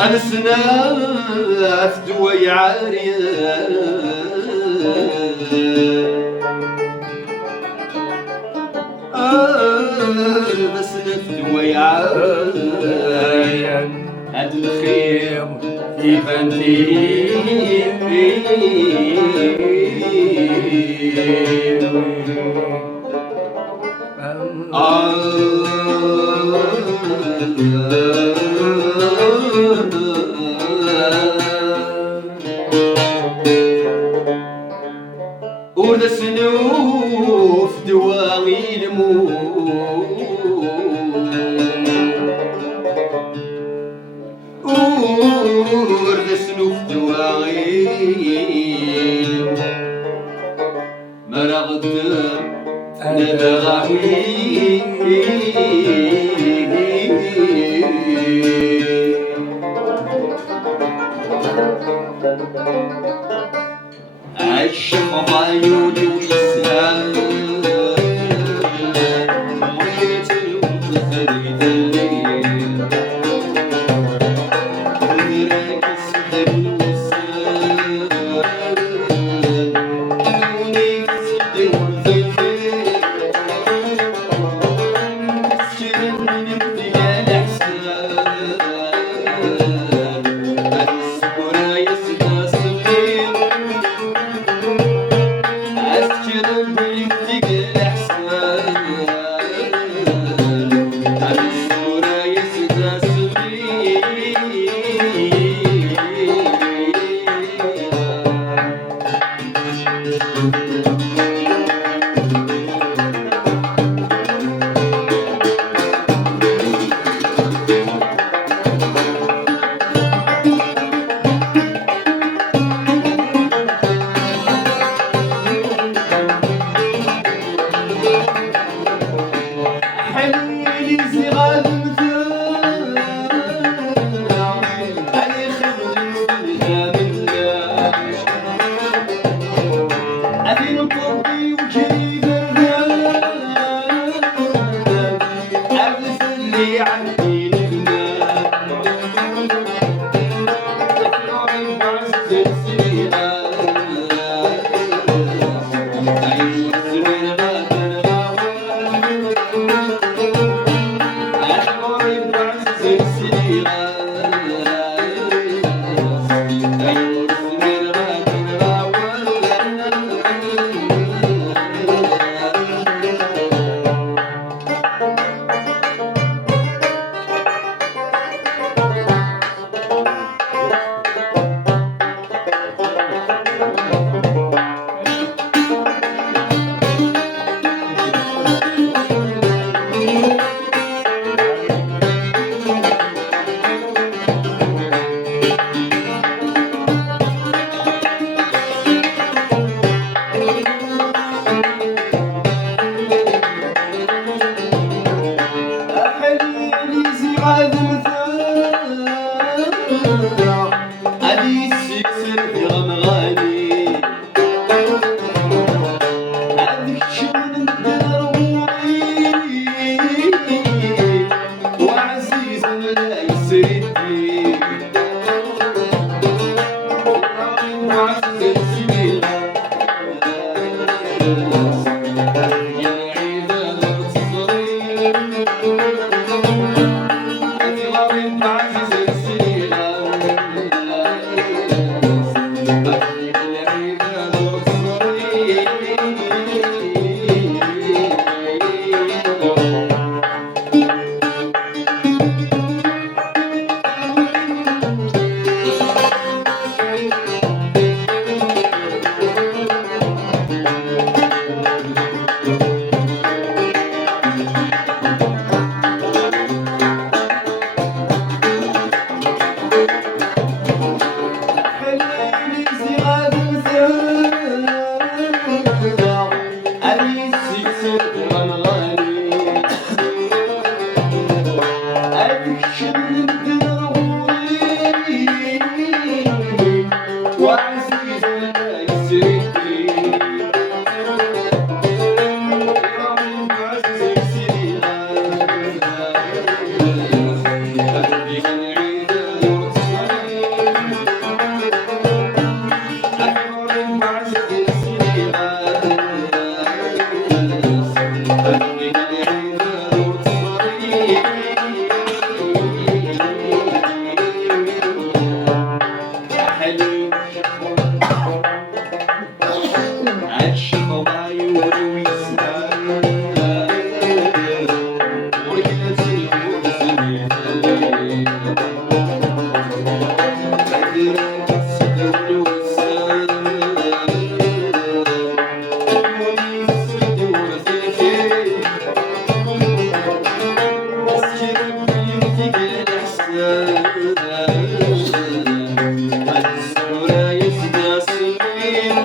أنسناف دوي عارية أنسناف دوي عارية هاد الخير كيف انتي وذا سنوف دواغي الموت وذا سنوف دواغي مرغ الدم أنا غاوي الشفا عيوني ويسهل ميت الوقت الليل ودراك الصدر والوسال دوني الصدر والفلفل سجن من الديال احسان هاد الصبر يسدى صغير أذكر بنتك الإحسان على الصورة يسدى صغير حليلي زغال مثال علي خرج منها مناش أذين قربي وجري بردان أبلس اللي عندي نبنان أكرم بعز السنينة عيش الزمن أدي السكسر في غمغاني هذيك شمن الدروي وعزيز لا يسردني وعزيز سبيل يا عيد الصغير أنت غريب عزيز السنين وعزيز لا يسري فيه يوم عزيز سيدي قلبي كان يريد نور تصغير يوم عزيز سيدي قلبي كان يريد نور تصغير حلو عالشقا وعيوني ويسمع ورقتي وزمي قدرك السدر والساد ويسدور ذكي مسكر بيدك الإحسان السورة يسدى سنين